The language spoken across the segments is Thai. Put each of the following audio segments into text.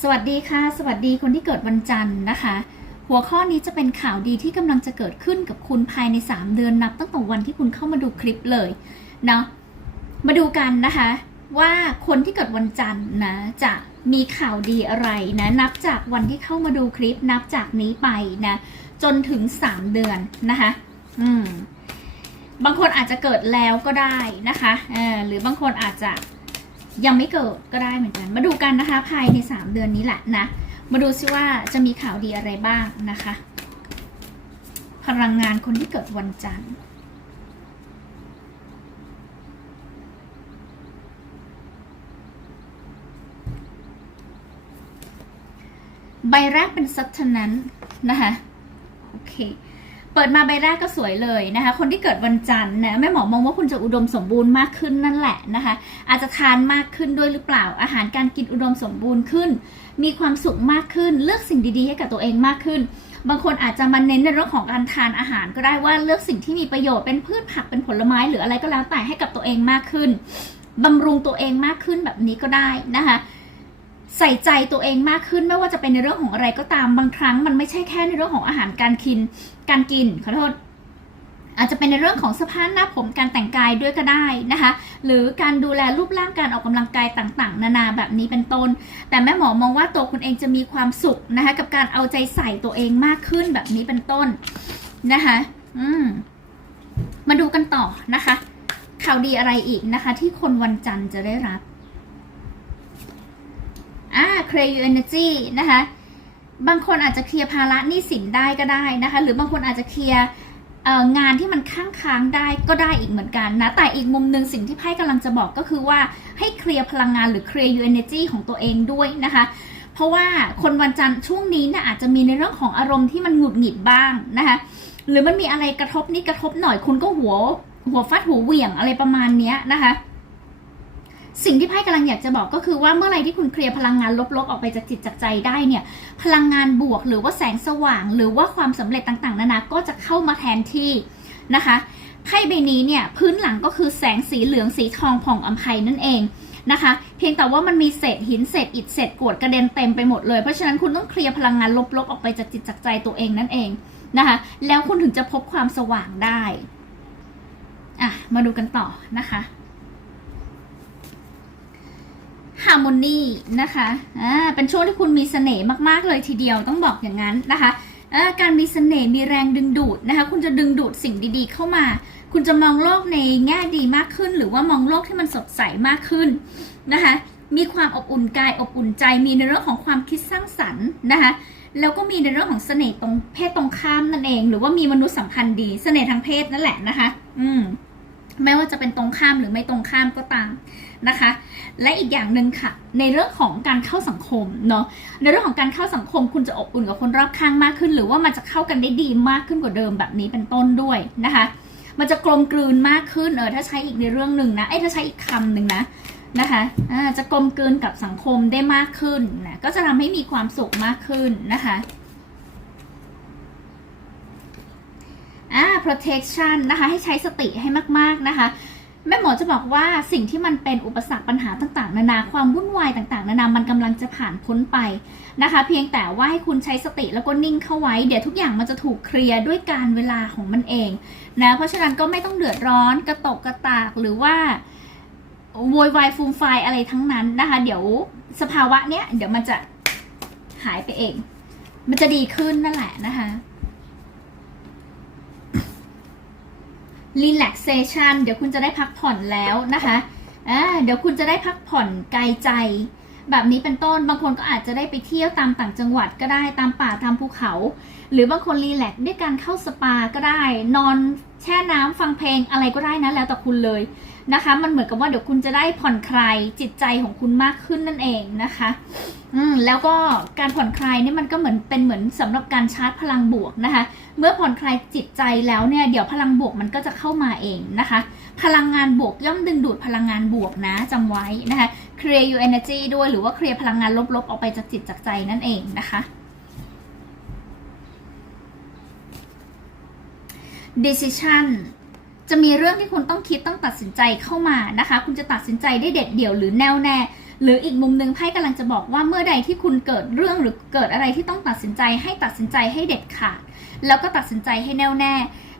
สวัสดีค่ะ สวัสดีคนที่เกิดวันจันทร์นะคะ หัวข้อนี้จะเป็นข่าวดีที่กำลังจะเกิดขึ้นกับคุณภายใน 3 เดือนนับตั้งแต่วันที่คุณเข้ามาดูคลิปเลยเนาะมาดูกันนะคะ ว่าคนที่เกิดวันจันทร์นะจะมีข่าวดีอะไรนะนับจากวันที่เข้ามาดูคลิปนับจากนี้ไปนะจนถึง 3 เดือนนะคะ อืมบางคนอาจจะเกิดแล้วก็ได้นะคะเออหรือบางคนอาจจะ ยังไม่เกิดก็ได้เหมือนกัน มาดูกันนะคะ ภายใน 3 เดือนนี้แหละนะ มาดูซิว่าจะมีข่าวดีอะไรบ้างนะคะ พลังงานคนที่เกิดวันจันทร์ใบแรกเป็นซัตเทนนั้นนะคะ โอเค เปิดมาใบแรกก็สวยเลยนะคะ คนที่เกิดวันจันทร์นะแม่หมอมองว่าคุณจะอุดมสมบูรณ์มากขึ้นนั่นแหละนะคะ อาจจะทานมากขึ้นด้วยหรือเปล่า อาหารการกินอุดมสมบูรณ์ขึ้น มีความสุขมากขึ้น เลือกสิ่งดีๆให้กับตัวเองมากขึ้น บางคนอาจจะมาเน้นในเรื่องของการทานอาหารก็ได้ว่าเลือกสิ่งที่มีประโยชน์เป็นพืชผักเป็นผลไม้หรืออะไรก็แล้วแต่ให้กับตัวเองมากขึ้นบำรุงตัวเองมากขึ้นแบบนี้ก็ได้นะคะ ใส่ใจตัวเองมากขึ้นไม่ว่าจะเป็นในเรื่องของอะไรก็ตามบางครั้ง มันไม่ใช่แค่ในเรื่องของอาหารการกิน การกินขอโทษอาจจะเป็นในเรื่องของเสภาพหน้าผมการแต่งกายด้วยก็ได้นะคะ หรือการดูแลรูปร่างการออกกำลังกายต่างๆ นานาแบบนี้เป็นต้น แต่แม่หมอมองว่าตัวคุณเองจะมีความสุขนะคะกับการเอาใจใส่ตัวเองมากขึ้นแบบนี้เป็นต้นนะคะอืมมาดูกันต่อนะคะ ข่าวดีอะไรอีกนะคะ ที่คนวันจันทร์จะได้รับ อ่า Create Your Energy นะคะ บางคนอาจจะเคลียร์ภาระหนี้สินได้ก็ได้นะคะ หรือบางคนอาจจะเคลียร์งานที่มันค้างค้างได้ก็ได้อีกเหมือนกันนะ แต่อีกมุมหนึ่งสิ่งที่ไพ่กำลังจะบอกก็คือว่าให้เคลียร์พลังงานหรือ Create Your Energy ของตัวเองด้วยนะคะ เพราะว่าคนวันจันทร์ช่วงนี้เนี่ยอาจจะมีในเรื่องของอารมณ์ที่มันหงุดหงิดบ้างนะคะหรือมันมีอะไรกระทบนิดกระทบหน่อยคุณก็หัวหัวฟาดหัวเหวี่ยงอะไรประมาณนี้นะคะ สิ่งที่ไพ่กำลังอยากจะบอกก็คือว่าเมื่อไรที่คุณเคลียร์พลังงานลบๆ ออกไปจากจิตจากใจได้เนี่ย พลังงานบวกหรือว่าแสงสว่าง หรือว่าความสำเร็จต่างๆนานาก็จะเข้ามาแทนที่นะคะไพ่ใบนี้เนี่ยพื้นหลังก็คือแสงสีเหลืองสีทองผ่องอัมภัยนั่นเองนะคะ เพียงแต่ว่ามันมีเศษหินเศษอิฐเศษกรวดกระเด็นเต็มไปหมดเลยเพราะฉะนั้นคุณต้องเคลียร์พลังงานลบๆ ออกไปจากจิตจากใจตัวเองนั่นเองนะคะแล้วคุณถึงจะพบความสว่างได้อะมาดูกันต่อนะคะ ฮาร์โมนีนะคะอ่าเป็นช่วงที่คุณมีเสน่ห์มากๆเลยทีเดียวต้องบอกอย่างนั้นนะคะอ่าการมีเสน่ห์มีแรงดึงดูดนะคะ คุณจะดึงดูดสิ่งดีๆ เข้ามา คุณจะมองโลกในแง่ดีมากขึ้น หรือว่ามองโลกที่มันสดใสมากขึ้นนะคะ มีความอบอุ่นกายอบอุ่นใจ มีในเรื่องของความคิดสร้างสรรค์นะคะ แล้วก็มีในเรื่องของเสน่ห์ตรงเพศตรงข้ามนั่นเอง หรือว่ามีมนุษยสัมพันธ์ดี เสน่ห์ทางเพศนั่นแหละนะคะ อืม ไม่ว่าจะเป็นตรงข้ามหรือไม่ตรงข้ามก็ตามนะคะ และอีกอย่างหนึ่งค่ะ ในเรื่องของการเข้าสังคมเนาะในเรื่องของการเข้าสังคม คุณจะอบอุ่นกับคนรอบข้างมากขึ้น หรือว่ามันจะเข้ากันได้ดีมากขึ้นกว่าเดิมแบบนี้เป็นต้นด้วยนะคะ มันจะกลมกลืนมากขึ้นเออถ้าใช้อีกในเรื่องหนึ่งนะเอ้ถ้าใช้อีกคำหนึ่งนะนะคะจะกลมกลืนกับสังคมได้มากขึ้นนะก็จะทำให้มีความสุขมากขึ้นนะคะ อ่า protection นะคะให้ใช้สติให้มากๆนะคะแม่หมอจะบอกว่าสิ่งที่มันเป็นอุปสรรคปัญหาต่างๆ นานาความวุ่นวายต่างๆ นานามันกำลังจะผ่านพ้นไปนะคะ เพียงแต่ว่าให้คุณใช้สติแล้วก็นิ่งเข้าไว้ เดี๋ยวทุกอย่างมันจะถูกเคลียร์ด้วยการเวลาของมันเองนะเพราะฉะนั้นก็ไม่ต้องเดือดร้อนกระตกกระตากหรือว่าโวยวายฟูมไฟายอะไรทั้งนั้นนะคะ เดี๋ยวสภาวะเนี้ยเดี๋ยวมันจะหายไปเอง มันจะดีขึ้นนั่นแหละนะคะ relaxation เดี๋ยวคุณจะได้พักผ่อนแล้วนะคะอ่าเดี๋ยวคุณจะได้พักผ่อนกายใจ แบบนี้เป็นต้น บางคนก็อาจจะได้ไปเที่ยวตามต่างจังหวัดก็ได้ ตามป่าตามภูเขา หรือบางคนรีแลกซ์ด้วยการเข้าสปาก็ได้ นอนแช่น้ำฟังเพลงอะไรก็ได้นะ แล้วแต่คุณเลย นะคะ มันเหมือนกับว่าเดี๋ยวคุณจะได้ผ่อนคลายจิตใจของคุณมากขึ้นนั่นเองนะคะ อืมแล้วก็การผ่อนคลายนี่มันก็เหมือนเป็นเหมือนสำหรับการชาร์จพลังบวกนะคะ เมื่อผ่อนคลายจิตใจแล้วเนี่ยเดี๋ยวพลังบวกมันก็จะเข้ามาเองนะคะ พลังงานบวกย่อมดึงดูดพลังงานบวกนะจำไว้นะคะ create your energy ด้วยหรือว่าเคลียร์พลังงานลบๆออกไปจากจิตจากใจนั่นเองนะคะ decision จะมีเรื่องที่คุณต้องคิดต้องตัดสินใจเข้ามานะคะ คุณจะตัดสินใจได้เด็ดเดี่ยวหรือแน่วแน่หรืออีกมุมหนึ่งไพ่กำลังจะบอกว่าเมื่อใดที่คุณเกิดเรื่องหรือเกิดอะไรที่ต้องตัดสินใจให้ตัดสินใจให้เด็ดขาด แล้วก็ตัดสินใจให้แน่วแน่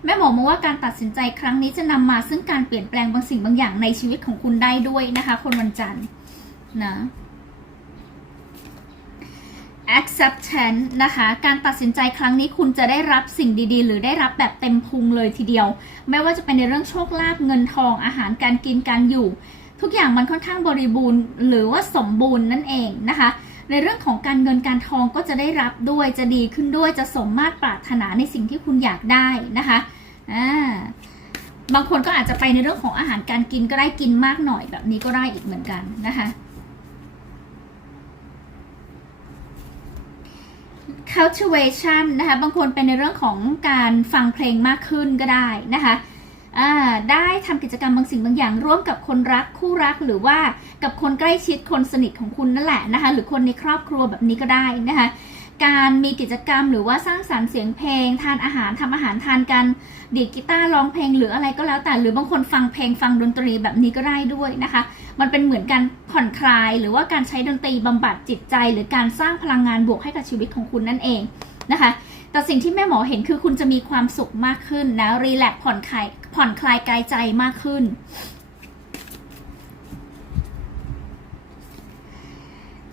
แม่หมอมองว่าการตัดสินใจครั้งนี้จะนำมาซึ่งการเปลี่ยนแปลงบางสิ่งบางอย่างในชีวิตของคุณได้ด้วยนะคะ คนวันจันทร์นะ acceptance นะคะ การตัดสินใจครั้งนี้คุณจะได้รับสิ่งดีๆ หรือได้รับแบบเต็มพุงเลยทีเดียว ไม่ว่าจะเป็นในเรื่องโชคลาภเงินทองอาหารการกินการอยู่ ทุกอย่างมันค่อนข้างบริบูรณ์ หรือว่าสมบูรณ์นั่นเองนะคะ ในเรื่องของการเงินการทองก็จะได้รับด้วยจะดีขึ้นด้วยจะสมมาตรปรารถนาในสิ่งที่คุณอยากได้นะคะอ่าบางคนก็อาจจะไปในเรื่องของอาหารการกินก็ได้กินมากหน่อยแบบนี้ก็ได้อีกเหมือนกันนะคะ cultivation นะคะ บางคนเป็นในเรื่องของการฟังเพลงมากขึ้นก็ได้นะคะได้ทำกิจกรรมบางสิ่งบางอย่าง ร่วมกับคนรักคู่รักหรือว่ากับคนใกล้ชิดคนสนิทของคุณนั่นแหละนะคะ หรือคนในครอบครัวแบบนี้ก็ได้นะคะ การมีกิจกรรม หรือว่าสร้างสรรค์เสียงเพลง ทานอาหารทำอาหารทานกันดีดกีตาร์ร้องเพลงหรืออะไรก็แล้วแต่ หรือบางคนฟังเพลงฟังดนตรีแบบนี้ก็ได้ด้วยนะคะ มันเป็นเหมือนการผ่อนคลาย หรือว่าการใช้ดนตรีบำบัดจิตใจ หรือการสร้างพลังงานบวกให้กับชีวิตของคุณนั่นเองนะคะแต่สิ่งที่แม่หมอเห็นคือคุณจะมีความสุขมากขึ้นนะรีแลกผ่อนคลายผ่อนคลายกายใจมากขึ้น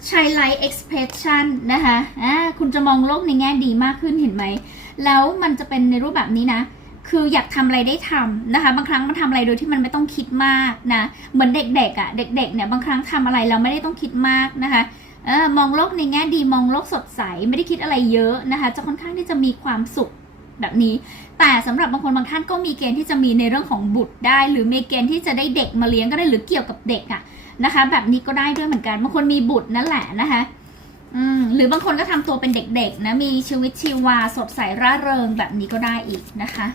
ใช้ light expression นะคะอ่าคุณจะมองโลกในแง่ดีมากขึ้นเห็นไหม แล้วมันจะเป็นในรูปแบบนี้นะ คืออยากทำอะไรได้ทำนะคะ บางครั้งมันทำอะไรโดยที่มันไม่ต้องคิดมากนะ เหมือนเด็กๆอะ่ะ เด็กๆเนี่ยบางครั้งทำอะไรเราไม่ได้ต้องคิดมากนะคะออมองโลกในแง่ดีมองโลกสดใสไม่ได้คิดอะไรเยอะนะคะ จะค่อนข้างที่จะมีความสุขแบบนี้ แต่สำหรับบางคนบางท่านก็มีเกณฑ์ที่จะมีในเรื่องของบุตรได้ หรือมีเกณฑ์ที่จะได้เด็กมาเลี้ยงก็ได้หรือเกี่ยวกับเด็กอะ่ะ นะคะ แบบนี้ก็ได้ด้วยเหมือนกันบางคนมีบุตรนั่นแหละนะคะอืมหรือบางคนก็ทำตัวเป็นเด็กๆนะมีชีวิตชีวาสดใสร่าเริงแบบนี้ก็ได้อีกนะคะ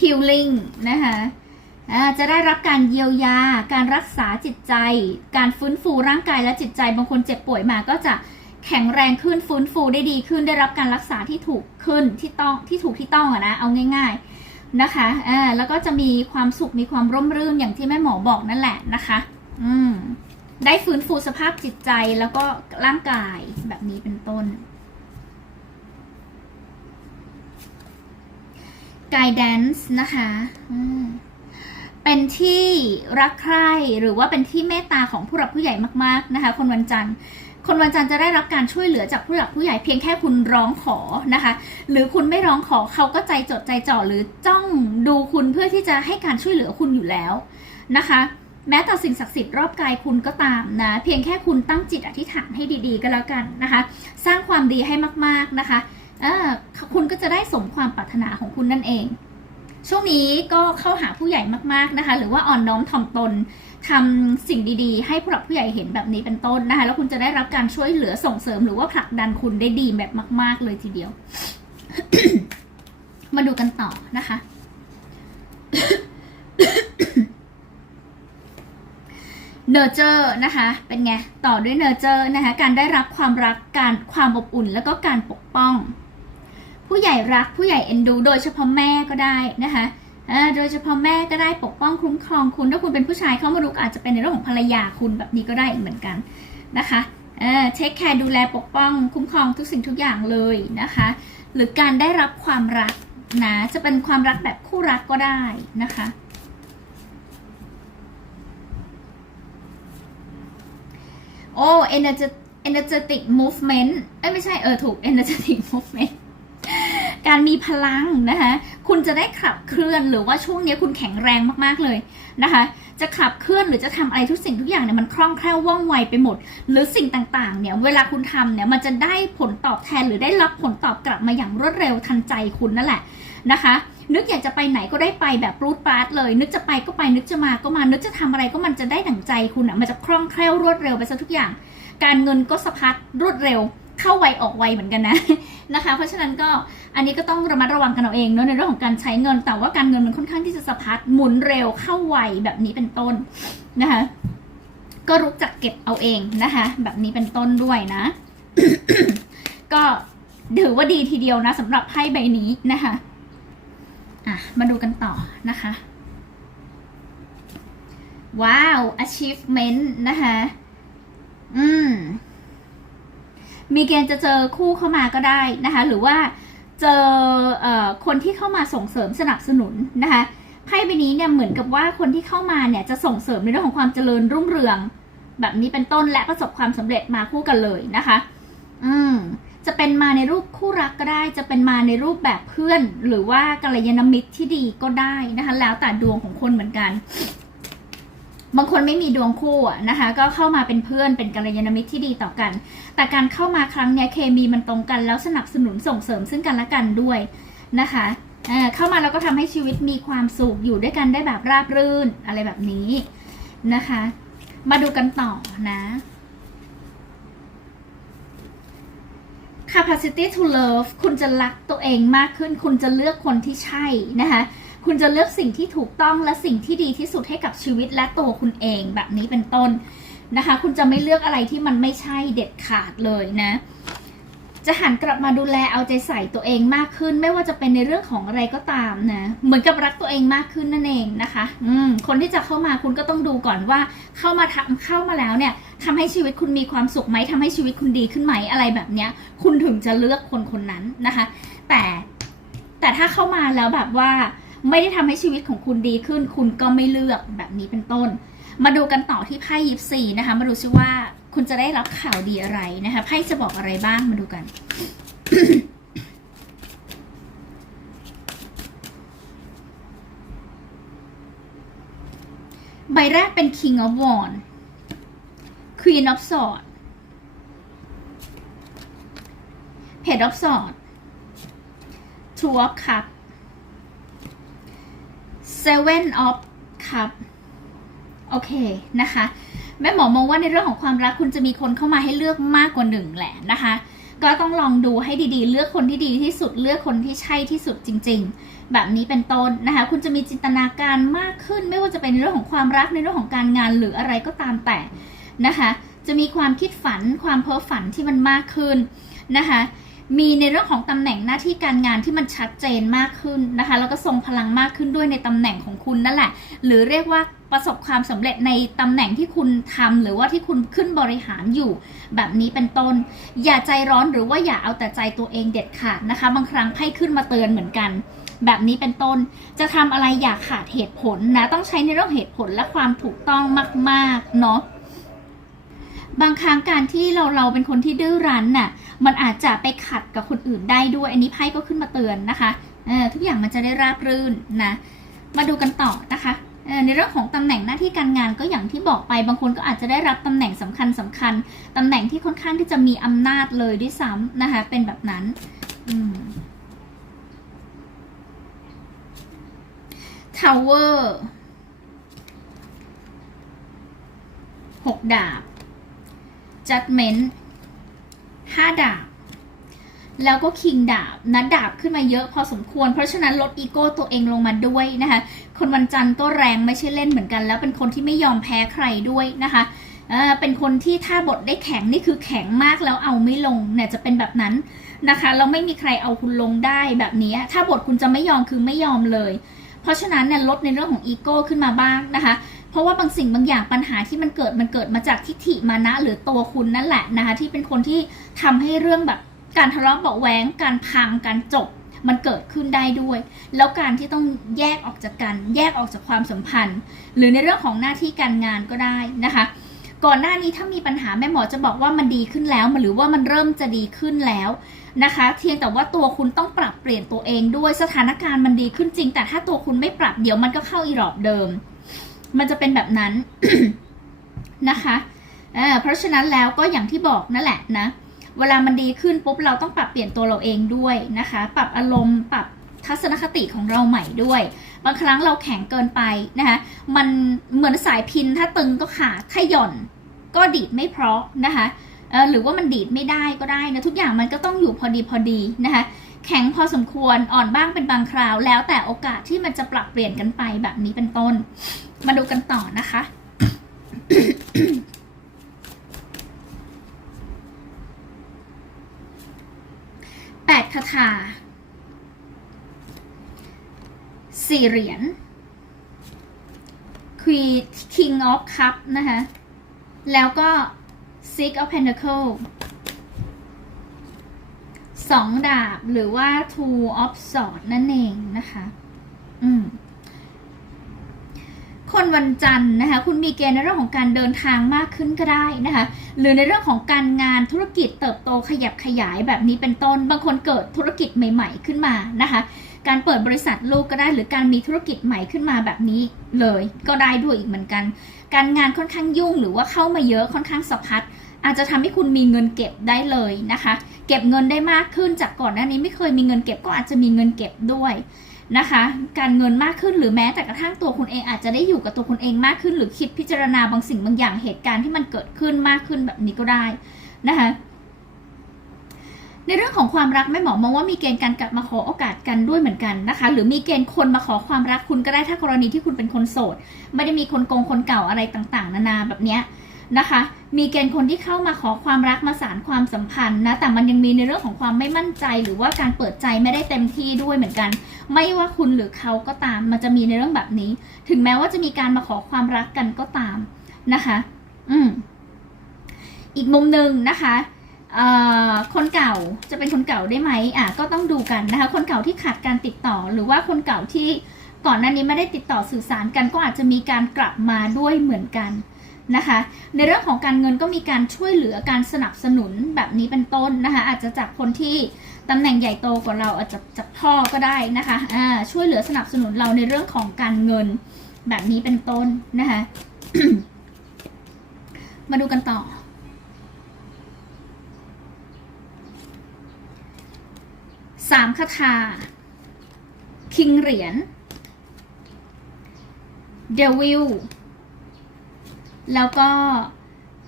healing นะคะจะได้รับการเยียวยา การรักษาจิตใจ การฟื้นฟูร่างกายและจิตใจ บางคนเจ็บป่วยมาก็จะ แข็งแรงขึ้นฟื้นฟูได้ดีขึ้นได้รับการรักษาที่ถูกขึ้นที่ต้องที่ถูกที่ต้องอะนะเอาง่าย ๆนะคะอ่าแล้วก็จะมีความสุขมีความร่มรื่นอย่างที่แม่หมอบอกนั่นแหละนะคะ อืมได้ฟื้นฟูสภาพจิตใจแล้วก็ร่างกายแบบนี้เป็นต้น guidance นะคะเป็นที่รักใคร่หรือว่าเป็นที่เมตตาของผู้หลักผู้ใหญ่มาก ๆ นะคะ คนวันจันทร์ คนวันจันทร์จะได้รับการช่วยเหลือจากผู้หลักผู้ใหญ่เพียงแค่คุณร้องขอนะคะ หรือคุณไม่ร้องขอเขาก็ใจจดใจจ่อหรือจ้องดูคุณเพื่อที่จะให้การช่วยเหลือคุณอยู่แล้วนะคะแม้แต่สิ่งศักดิ์สิทธิ์รอบกายคุณก็ตามนะเพียงแค่คุณตั้งจิตอธิษฐานให้ดีๆ ก็แล้วกันนะคะ สร้างความดีให้มากๆนะคะเออคุณก็จะได้สมความปรารถนาของคุณนั่นเอง ช่วงนี้ก็เข้าหาผู้ใหญ่มากๆนะคะ หรือว่าอ่อนน้อมถ่อมตน ทำสิ่งดีๆ ให้ผู้หลักผู้ใหญ่เห็นแบบนี้เป็นต้นนะคะ แล้วคุณจะได้รับการช่วยเหลือส่งเสริมหรือว่าผลักดันคุณได้ดีแบบมาก ๆ เลยทีเดียว มาดูกันต่อนะคะ เนอร์เจอร์นะคะ เป็นไง ต่อด้วยเนอร์เจอร์นะคะ การได้รับความรักการความอบอุ่น แล้วก็การปกป้อง ผู้ใหญ่รักผู้ใหญ่เอ็นดู โดยเฉพาะแม่ก็ได้นะคะ โดยเฉพาะแม่ก็ได้ปกป้องคุ้มครองคุณถ้าคุณเป็นผู้ชายเข้ามารุกอาจจะเป็นในเรื่องของภรรยาคุณแบบนี้ก็ได้อีกเหมือนกันนะคะเออเทคแคร์ดูแลปกป้องคุ้มครองทุกสิ่งทุกอย่างเลยนะคะ หรือการได้รับความรักนะจะเป็นความรักแบบคู่รักก็ได้นะคะโอ้ energetic energetic movement เอ้ยไม่ใช่เออถูก energetic movement การมีพลังนะคะ คุณจะได้ขับเคลื่อนหรือว่าช่วงนี้คุณแข็งแรงมากๆเลยนะคะ จะขับเคลื่อนหรือจะทำอะไรทุกสิ่งทุกอย่างเนี่ยมันคล่องแคล่วว่องไวไปหมด หรือสิ่งต่างๆเนี่ยเวลาคุณทำเนี่ยมันจะได้ผลตอบแทนหรือได้รับผลตอบกลับมาอย่างรวดเร็วทันใจคุณนั่นแหละนะคะนึกอยากจะไปไหนก็ได้ไปแบบรูดปาราดเลย นึกจะไปก็ไปนึกจะมาก็มา นึกจะทำอะไรก็มันจะได้ดั่งใจคุณอะมันจะคล่องแคล่วรวดเร็วไปซะทุกอย่าง การเงินก็สะพัดรวดเร็ว เข้าไวออกไวเหมือนกันนะนะคะ เพราะฉะนั้นก็อันนี้ก็ต้องระมัดระวังกันเอาเองเนาะในเรื่องของการใช้เงิน แต่ว่าการเงินมันค่อนข้างที่จะสะพัดหมุนเร็วเข้าไวแบบนี้เป็นต้นนะคะ ก็รู้จักเก็บเอาเองนะคะ แบบนี้เป็นต้นด้วยนะ ก็ถือว่าดีทีเดียวนะสำหรับไพ่ใบนี้นะคะอะมาดูกันต่อนะคะ ว้าว achievement นะคะ อืม มีเกณฑ์จะเจอคู่เข้ามาก็ได้นะคะ หรือว่าเจออคนที่เข้ามาส่งเสริมสนับสนุนนะคะไพ่ใบนี้เนี่ยเหมือนกับว่าคนที่เข้ามาเนี่ยจะส่งเสริมในเรื่องของความเจริญรุ่งเรือง แบบนี้เป็นต้นและประสบความสำเร็จมาคู่กันเลยนะคะ อืมจะเป็นมาในรูปคู่รักก็ได้ จะเป็นมาในรูปแบบเพื่อน หรือว่ากัลยาณมิตรที่ดีก็ได้นะคะ แล้วแต่ดวงของคนเหมือนกัน บางคนไม่มีดวงคู่นะคะ ก็เข้ามาเป็นเพื่อนเป็นกัลยาณมิตรที่ดีต่อกัน แต่การเข้ามาครั้งนี้เคมีมันตรงกัน แล้วสนับสนุนส่งเสริมซึ่งกันและกันด้วยนะคะเเข้ามาแล้วก็ทำให้ชีวิตมีความสุขอยู่ด้วยกันได้แบบราบรื่นอะไรแบบนี้นะคะ มาดูกันต่อนะ capacity to love คุณจะรักตัวเองมากขึ้น คุณจะเลือกคนที่ใช่นะคะ คุณจะเลือกสิ่งที่ถูกต้องและสิ่งที่ดีที่สุดให้กับชีวิตและตัวคุณเองแบบนี้เป็นต้นนะคะ คุณจะไม่เลือกอะไรที่มันไม่ใช่เด็ดขาดเลยนะ จะหันกลับมาดูแลเอาใจใส่ตัวเองมากขึ้น ไม่ว่าจะเป็นในเรื่องของอะไรก็ตามนะเหมือนกับรักตัวเองมากขึ้นนั่นเองนะคะ อืมคนที่จะเข้ามาคุณก็ต้องดูก่อนว่า เข้ามาทำเข้ามาแล้วเนี่ยทำให้ชีวิตคุณมีความสุขไหมทำให้ชีวิตคุณดีขึ้นไหมอะไรแบบเนี้ย คุณถึงจะเลือกคนคนนั้นนะคะ แต่แต่ถ้าเข้ามาแล้วแบบว่า ไม่ได้ทำให้ชีวิตของคุณดีขึ้น คุณก็ไม่เลือกแบบนี้เป็นต้น มาดูกันต่อที่ไพ่ยิปซีนะคะ มาดูซิว่าคุณจะได้รับข่าวดีอะไรนะคะไพ่จะบอกอะไรบ้างมาดูกันใบแรกเป็น King of Wands Queen of Swords Page of Swords Two of Cups Seven of Cup โอเคนะคะ แม่หมอมองว่าในเรื่องของความรักคุณจะมีคนเข้ามาให้เลือกมากกว่าหนึ่งแหละนะคะ ก็ต้องลองดูให้ดีๆ เลือกคนที่ดีที่สุดเลือกคนที่ใช่ที่สุดจริง ๆ แบบนี้เป็นต้นนะคะ คุณจะมีจินตนาการมากขึ้น ไม่ว่าจะเป็นเรื่องของความรักในเรื่องของการงานหรืออะไรก็ตามแต่นะคะ จะมีความคิดฝันความเพ้อฝันที่มันมากขึ้นนะคะ มีในเรื่องของตำแหน่งหน้าที่การงานที่มันชัดเจนมากขึ้นนะคะ แล้วก็ทรงพลังมากขึ้นด้วยในตำแหน่งของคุณนั่นแหละ หรือเรียกว่าประสบความสำเร็จในตำแหน่งที่คุณทำหรือว่าที่คุณขึ้นบริหารอยู่ แบบนี้เป็นต้น อย่าใจร้อนหรือว่าอย่าเอาแต่ใจตัวเองเด็ดขาดนะคะ บางครั้งไพ่ขึ้นมาเตือนเหมือนกัน แบบนี้เป็นต้น จะทำอะไรอย่าขาดเหตุผลนะ ต้องใช้ในเรื่องเหตุผลและความถูกต้องมาก ๆ เนาะ บางครั้งการที่เราเราเป็นคนที่ดื้อรั้นน่ะ มันอาจจะไปขัดกับคนอื่นได้ด้วย อันนี้ไพ่ก็ขึ้นมาเตือนนะคะเออทุกอย่างมันจะได้ราบรื่นนะ มาดูกันต่อนะคะเอ่อในเรื่องของตำแหน่งหน้าที่การงานก็อย่างที่บอกไปบางคนก็อาจจะได้รับตำแหน่งสำคัญสำคัญตำแหน่งที่ค่อนข้างที่จะมีอำนาจเลยด้วยซ้ำนะคะ เป็นแบบนั้นอืม Tower หกดาบ Judgment ห้าดาบ แล้วก็คิงดาบนะดาบขึ้นมาเยอะพอสมควร เพราะฉะนั้นลดอีโก้ตัวเองลงมาด้วยนะคะ คนวันจันทร์ก็แรงไม่ใช่เล่นเหมือนกัน แล้วเป็นคนที่ไม่ยอมแพ้ใครด้วยนะคะเป็นคนที่ถ้าบทได้แข็งนี่คือแข็งมากแล้วเอาไม่ลงเนี่ยจะเป็นแบบนั้นนะคะแล้วไม่มีใครเอาคุณลงได้แบบนี้ ถ้าบทคุณจะไม่ยอมคือไม่ยอมเลย เพราะฉะนั้นเนี่ยลดในเรื่องของอีโก้ขึ้นมาบ้างนะคะ เพราะว่าบางสิ่งบางอย่างปัญหาที่มันเกิดมันเกิดมาจากทิฏฐิมานะ หรือตัวคุณนั่นแหละนะคะที่เป็นคนที่ทำให้เรื่องแบบการทะเลาะเบาะแว้งการพังการจบมันเกิดขึ้นได้ด้วย แล้วการที่ต้องแยกออกจากกัน แยกออกจากความสัมพันธ์ หรือในเรื่องของหน้าที่การงานก็ได้นะคะ ก่อนหน้านี้ถ้ามีปัญหาแม่หมอจะบอกว่ามันดีขึ้นแล้วหรือว่ามันเริ่มจะดีขึ้นแล้วนะคะ เพียงแต่ว่าตัวคุณต้องปรับเปลี่ยนตัวเองด้วยสถานการณ์มันดีขึ้นจริง แต่ถ้าตัวคุณไม่ปรับเดี๋ยวมันก็เข้าอีรอบเดิม มันจะเป็นแบบนั้นนะคะเเพราะฉะนั้นแล้วก็อย่างที่บอกนั่นแหละนะ เวลามันดีขึ้นปุ๊บเราต้องปรับเปลี่ยนตัวเราเองด้วยนะคะ ปรับอารมณ์ปรับทัศนคติของเราใหม่ด้วย บางครั้งเราแข็งเกินไปนะคะมันเหมือนสายพินถ้าตึงก็ขาดถ้าหย่อนก็ดีดไม่เพราะนะคะหรือว่ามันดีดไม่ได้ก็ได้นะทุกอย่างมันก็ต้องอยู่พอดีพอดีนะคะ แข็งพอสมควรอ่อนบ้างเป็นบางคราว แล้วแต่โอกาสที่มันจะปรับเปลี่ยนกันไปแบบนี้เป็นต้น มาดูกันต่อนะคะกกทาทาสี่เหรียญ Queen King of Cup นะคะ แล้วก็ Six of Pentacle สองดาบหรือว่า Two of sword นั่นเองนะคะ อืม คนวันจันทร์นะคะ คุณมีเกณฑ์ในเรื่องของการเดินทางมากขึ้นก็ได้นะคะ หรือในเรื่องของการงานธุรกิจเติบโตขยับขยายแบบนี้เป็นต้น บางคนเกิดธุรกิจใหม่ ๆ ขึ้นมานะคะ การเปิดบริษัทลูกก็ได้ หรือการมีธุรกิจใหม่ขึ้นมาแบบนี้เลย ก็ได้ด้วยอีกเหมือนกัน การงานค่อนข้างยุ่งหรือว่าเข้ามาเยอะค่อนข้างสะพัด อาจจะทำให้คุณมีเงินเก็บได้เลยนะคะ เก็บเงินได้มากขึ้นจากก่อนหน้านี้ไม่เคยมีเงินเก็บก็อาจจะมีเงินเก็บด้วยนะคะ การเงินมากขึ้นหรือแม้แต่กระทั่งตัวคุณเองอาจจะได้อยู่กับตัวคุณเองมากขึ้น หรือคิดพิจารณาบางสิ่งบางอย่างเหตุการณ์ที่มันเกิดขึ้นมากขึ้นแบบนี้ก็ได้นะคะในเรื่องของความรักแม่หมอมองว่ามีเกณฑ์การกลับมาขอโอกาสกันด้วยเหมือนกันนะคะ หรือมีเกณฑ์คนมาขอความรักคุณก็ได้ถ้ากรณีที่คุณเป็นคนโสด ไม่ได้มีคนโกงคนเก่าอะไรต่างๆ นานาแบบเนี้ย นะคะ มีเกณฑ์คนที่เข้ามาขอความรักมาสารความสัมพันธ์นะ แต่มันยังมีในเรื่องของความไม่มั่นใจ หรือว่าการเปิดใจไม่ได้เต็มที่ด้วยเหมือนกัน ไม่ว่าคุณหรือเขาก็ตาม มันจะมีในเรื่องแบบนี้ ถึงแม้ว่าจะมีการมาขอความรักกันก็ตามนะคะ อืม อีกมุมหนึ่งนะคะคนเก่าจะเป็นคนเก่าได้ไหมอะก็ต้องดูกันนะคะ คนเก่าที่ขาดการติดต่อ หรือว่าคนเก่าที่ก่อนหน้านี้ไม่ได้ติดต่อสื่อสารกัน ก็อาจจะมีการกลับมาด้วยเหมือนกัน นะคะ ในเรื่องของการเงินก็มีการช่วยเหลือการสนับสนุนแบบนี้เป็นต้นนะคะ อาจจะจากคนที่ตำแหน่งใหญ่โตกว่าเราอาจจะจากพ่อก็ได้นะคะอ่าช่วยเหลือสนับสนุนเราในเรื่องของการเงินแบบนี้เป็นต้นนะคะ มาดูกันต่อสามคาถาคิงเหรียญเดวิล แล้วก็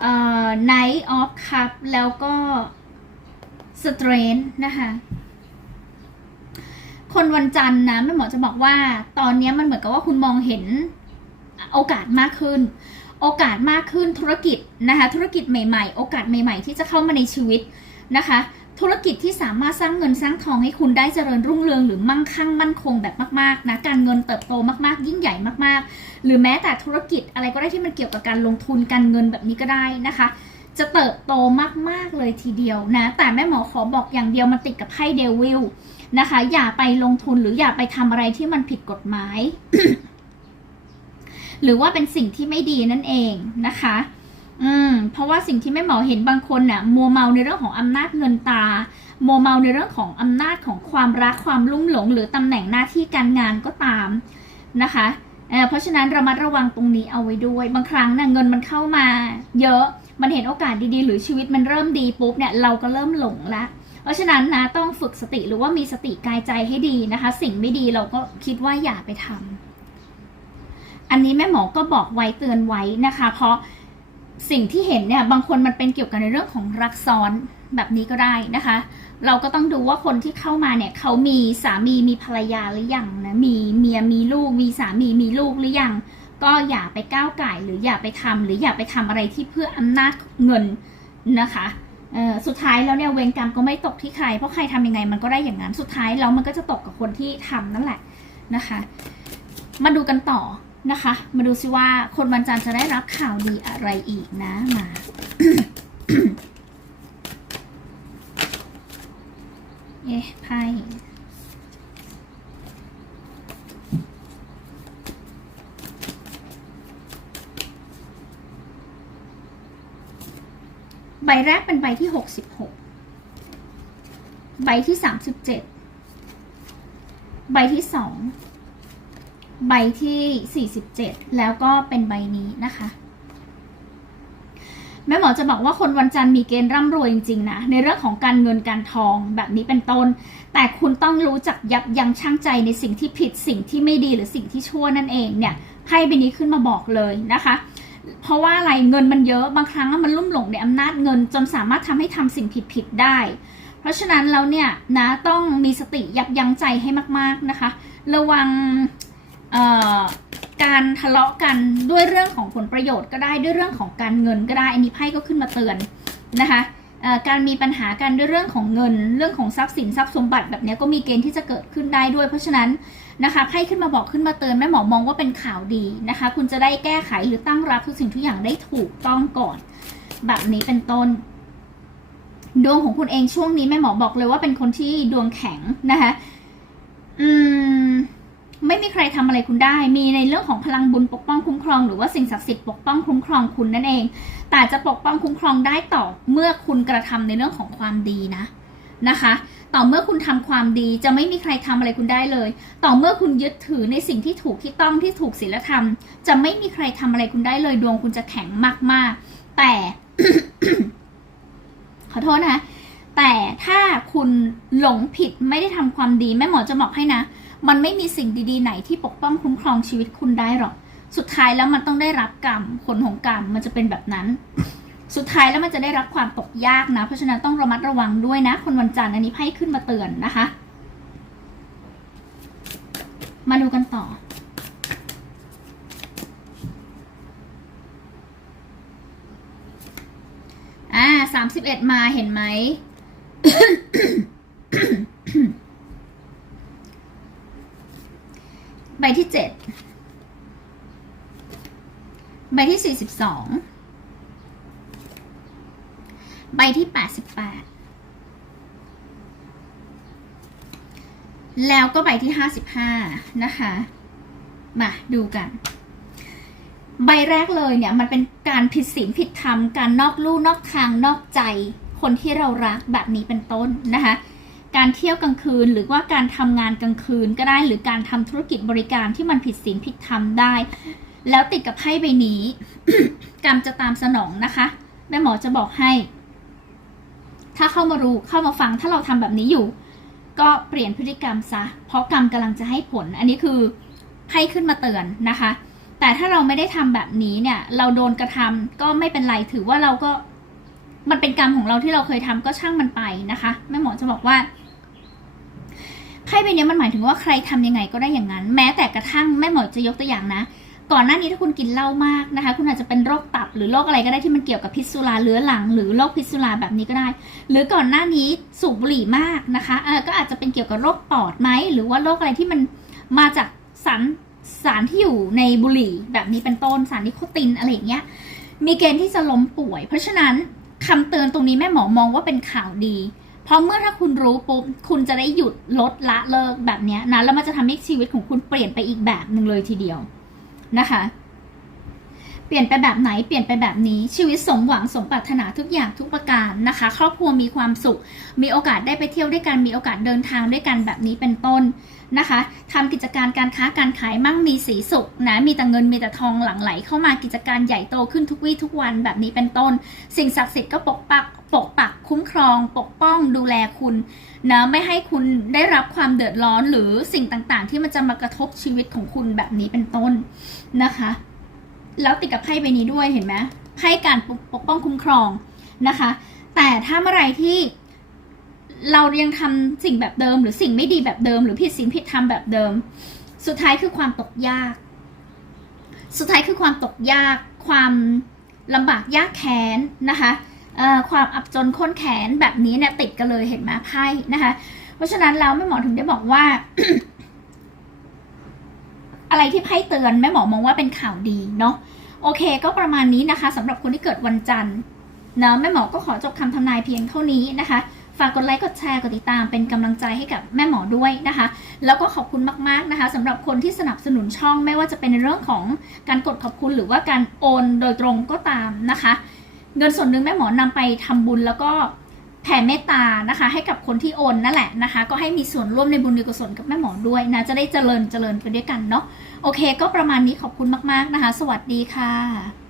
เอ่อ Knight of Cup แล้วก็ Strength นะคะคนวันจันทร์นะแม่หมอจะบอกว่า ตอนนี้มันเหมือนกับว่าคุณมองเห็นโอกาสมากขึ้น โอกาสมากขึ้นธุรกิจนะคะธุรกิจใหม่ ๆ โอกาสใหม่ ๆ ที่จะเข้ามาในชีวิตนะคะ ธุรกิจที่สามารถสร้างเงินสร้างทองให้คุณได้เจริญรุ่งเรืองหรือมั่งคั่งมั่นคงแบบมากๆนะการเงินเติบโตมากๆ ยิ่งใหญ่มากๆ หรือแม้แต่ธุรกิจอะไรก็ได้ที่มันเกี่ยวกับการลงทุนการเงินแบบนี้ก็ได้นะคะ จะเติบโตมากๆเลยทีเดียวนะแต่แม่หมอขอบอกอย่างเดียวมันติดกับไพ่เดวิลนะคะอย่าไปลงทุนหรืออย่าไปทำอะไรที่มันผิดกฎหมาย หรือว่าเป็นสิ่งที่ไม่ดีนั่นเองนะคะ อืมเพราะว่าสิ่งที่แม่หมอเห็นบางคนน่ะมัวเมาในเรื่องของอำนาจเงินตามัวเมาในเรื่องของอำนาจของความรักความลุ่มหลง หรือตำแหน่งหน้าที่การงานก็ตามนะคะเเพราะฉะนั้นระมัดระวังตรงนี้เอาไว้ด้วย บางครั้งนะเงินมันเข้ามา เยอะมันเห็นโอกาสดีๆ หรือชีวิตมันเริ่มดีปุ๊บเนี่ยเราก็เริ่มหลงละเพราะฉะนั้นนะต้องฝึกสติหรือว่ามีสติกายใจให้ดีนะคะ สิ่งไม่ดีเราก็คิดว่าอย่าไปทำอันนี้แม่หมอก็บอกไว้เตือนไว้นะคะ เพราะ สิ่งที่เห็นเนี่ยบางคนมันเป็นเกี่ยวกับในเรื่องของรักซ้อนแบบนี้ก็ได้นะคะ เราก็ต้องดูว่าคนที่เข้ามาเนี่ยเขามีสามีมีภรรยาหรือยังนะมีเมียมีลูก มีสามีมีลูกหรือยังก็อย่าไปก้าวไก่หรืออย่าไปทำหรืออย่าไปทำอะไรที่เพื่ออำนาจเงินนะคะสุดท้ายแล้วเนี่ยเวรกรรมก็ไม่ตกที่ใคร เพราะใครทำยังไงมันก็ได้อย่างนั้นสุดท้ายแล้วมันก็จะตกกับคนที่ทำนั่นแหละนะคะ มาดูกันต่อ นะคะ มาดูซิว่าคนวันจันทร์จะได้รับข่าวดีอะไรอีกนะมาเอ๊ะไพ่ใบแรกเป็นใบที่หกสิบหกใบที่สามสิบเจ็ดใบที่สอง ใบที่สี่สิบเจ็ดแล้วก็เป็นใบนี้นะคะ แม่หมอจะบอกว่าคนวันจันทร์มีเกณฑ์ร่ำรวยจริงๆนะ ในเรื่องของการเงินการทองแบบนี้เป็นต้น แต่คุณต้องรู้จักยับยั้งชั่งใจในสิ่งที่ผิดสิ่งที่ไม่ดีหรือสิ่งที่ชั่วนั่นเองเนี่ยไพ่ใบนี้ขึ้นมาบอกเลยนะคะเพราะว่าอะไรเงินมันเยอะบางครั้งมันลุ่มหลงในอำนาจเงินจนสามารถทำให้ทำสิ่งผิดๆได้ เพราะฉะนั้นแล้วเนี่ยนะต้องมีสติยับยั้งใจให้มากๆนะคะ ระวัง การทะเลาะกันด้วยเรื่องของผลประโยชน์ก็ได้ด้วยเรื่องของการเงินก็ได้อันนี้ไพ่ก็ขึ้นมาเตือนนะคะการมีปัญหากันด้วยเรื่องของเงิน เรื่องของทรัพย์สินทรัพย์สมบัติแบบนี้ก็มีเกณฑ์ที่จะเกิดขึ้นได้ด้วย เพราะฉะนั้นนะคะไพ่ขึ้นมาบอกขึ้นมาเตือนแม่หมอมองว่าเป็นข่าวดีนะคะ คุณจะได้แก้ไขหรือตั้งรับทุกสิ่งทุกอย่างได้ถูกต้องก่อน แบบนี้เป็นต้น ดวงของคุณเองช่วงนี้แม่หมอบอกเลยว่าเป็นคนที่ดวงแข็งนะคะอืม ไม่มีใครทำอะไรคุณได้ มีในเรื่องของพลังบุญปกป้องคุ้มครอง หรือว่าสิ่งศักดิ์สิทธิ์ปกป้องคุ้มครองคุณนั่นเอง แต่จะปกป้องคุ้มครองได้ต่อเมื่อคุณกระทำในเรื่องของความดีนะนะคะ ต่อเมื่อคุณทำความดีจะไม่มีใครทำอะไรคุณได้เลย ต่อเมื่อคุณยึดถือในสิ่งที่ถูกที่ต้องที่ถูกศีลธรรม จะไม่มีใครทำอะไรคุณได้เลย ดวงคุณจะแข็งมาก ๆ แต่ ขอโทษนะคะแต่ถ้าคุณหลงผิดไม่ได้ทำความดีแม่หมอจะบอกให้นะ มันไม่มีสิ่งดีๆไหนที่ปกป้องคุ้มครองชีวิตคุณได้หรอก สุดท้ายแล้วมันต้องได้รับกรรมผลของกรรมมันจะเป็นแบบนั้น สุดท้ายแล้วมันจะได้รับความตกยากนะ เพราะฉะนั้นต้องระมัดระวังด้วยนะ คนวันจันทร์อันนี้ไพ่ขึ้นมาเตือนนะคะ มาดูกันต่ออ่าสามสิบเอ็ดมาเห็นไหม ใบที่เจ็ดใบที่สี่สิบสองใบที่แปดสิบแปดแล้วก็ใบที่ห้าสิบห้านะคะ มาดูกัน ใบแรกเลยเนี่ยมันเป็นการผิดศีลผิดธรรม การนอกลู่นอกทางนอกใจคนที่เรารักแบบนี้เป็นต้นนะคะ การเที่ยวกลางคืน หรือว่าการทำงานกลางคืนก็ได้ หรือการทำธุรกิจบริการที่มันผิดศีลผิดธรรมได้ แล้วติดกับไพ่ใบนี้ กรรมจะตามสนองนะคะ แม่หมอจะบอกให้ ถ้าเข้ามารู้เข้ามาฟังถ้าเราทำแบบนี้อยู่ ก็เปลี่ยนพฤติกรรมซะ เพราะกรรมกำลังจะให้ผล อันนี้คือไพ่ขึ้นมาเตือนนะคะ แต่ถ้าเราไม่ได้ทำแบบนี้เนี่ย เราโดนกระทำก็ไม่เป็นไรถือว่าเราก็ มันเป็นกรรมของเราที่เราเคยทำก็ช่างมันไปนะคะแม่หมอจะบอกว่าไพ่ใบนี้มันหมายถึงว่าใครทำยังไงก็ได้อย่างนั้น แม้แต่กระทั่งแม่หมอจะยกตัวอย่างนะ ก่อนหน้านี้ถ้าคุณกินเหล้ามากนะคะ คุณอาจจะเป็นโรคตับหรือโรคอะไรก็ได้ที่มันเกี่ยวกับพิษสุราเรื้อรัง หรือโรคพิษสุราแบบนี้ก็ได้ หรือก่อนหน้านี้สูบบุหรี่มากนะคะเออก็อาจจะเป็นเกี่ยวกับโรคปอดไหมหรือว่าโรคอะไรที่มันมาจากสารสารที่อยู่ในบุหรี่แบบนี้เป็นต้นสารนิโคตินอะไรอย่างเงี้ยมีเกณฑ์ที่จะล้มป่วย เพราะฉะนั้น คำเตือนตรงนี้แม่หมอมองว่าเป็นข่าวดี เพราะเมื่อถ้าคุณรู้ปุ๊บคุณจะได้หยุดลดละเลิกแบบนี้นะแล้วมันจะทำให้ชีวิตของคุณเปลี่ยนไปอีกแบบหนึ่งเลยทีเดียวนะคะ เปลี่ยนไปแบบไหนเปลี่ยนไปแบบนี้ชีวิตสมหวังสมปรารถนาทุกอย่างทุกประการนะคะ ครอบครัวมีความสุข มีโอกาสได้ไปเที่ยวด้วยกันมีโอกาสเดินทางด้วยกันแบบนี้เป็นต้นนะคะทำกิจการการค้าการขายมั่งมีสีสุขนะมีแต่เงินมีแต่ทองหลั่งไหล เข้ามากิจการใหญ่โตขึ้นทุกวี่ทุกวันแบบนี้เป็นต้น สิ่งศักดิ์สิทธิ์ก็ปกปักปกปักคุ้มครอง ปกป้องดูแลคุณนะไม่ให้คุณได้รับความเดือดร้อนหรือสิ่งต่างๆ ที่มันจะมากระทบชีวิตของคุณแบบนี้เป็นต้นนะคะ แล้วติดกับไพ่ใบนี้ด้วยเห็นไหมไพ่การปกปกป้องคุ้มครองนะคะ แต่ถ้าเมื่อไรที่เรายังทำสิ่งแบบเดิม หรือสิ่งไม่ดีแบบเดิม หรือผิดศีลผิดธรรมแบบเดิม สุดท้ายคือความตกยาก สุดท้ายคือความตกยาก ความลำบากยากแค้นนะคะความอับจนข้นแขนแบบนี้เนี่ยติดกันเลยเห็นไหมไพ่นะคะ เพราะฉะนั้นแล้วแม่หมอถึงได้บอกว่า อะไรที่ไพ่เตือนแม่หมอมองว่าเป็นข่าวดีเนาะโอเค ก็ประมาณนี้นะคะสำหรับคนที่เกิดวันจันทร์นะแม่หมอก็ขอจบคำทำนายเพียงเท่านี้นะคะ ฝากกดไลค์กดแชร์กดติดตามเป็นกำลังใจให้กับแม่หมอด้วยนะคะ แล้วก็ขอบคุณมากๆนะคะสำหรับคนที่สนับสนุนช่องไม่ว่าจะเป็นในเรื่องของการกดขอบคุณหรือว่าการโอนโดยตรงก็ตามนะคะ เงินส่วนหนึ่งแม่หมอนำไปทำบุญแล้วก็ แผ่เมตตานะคะ ให้กับคนที่โอนนั่นแหละนะคะ ก็ให้มีส่วนร่วมในบุญในกุศลกับแม่หมอด้วยนะ จะได้เจริญเจริญไปด้วยกันเนาะโอเค ก็ประมาณนี้ขอบคุณมาก ๆนะคะ สวัสดีค่ะ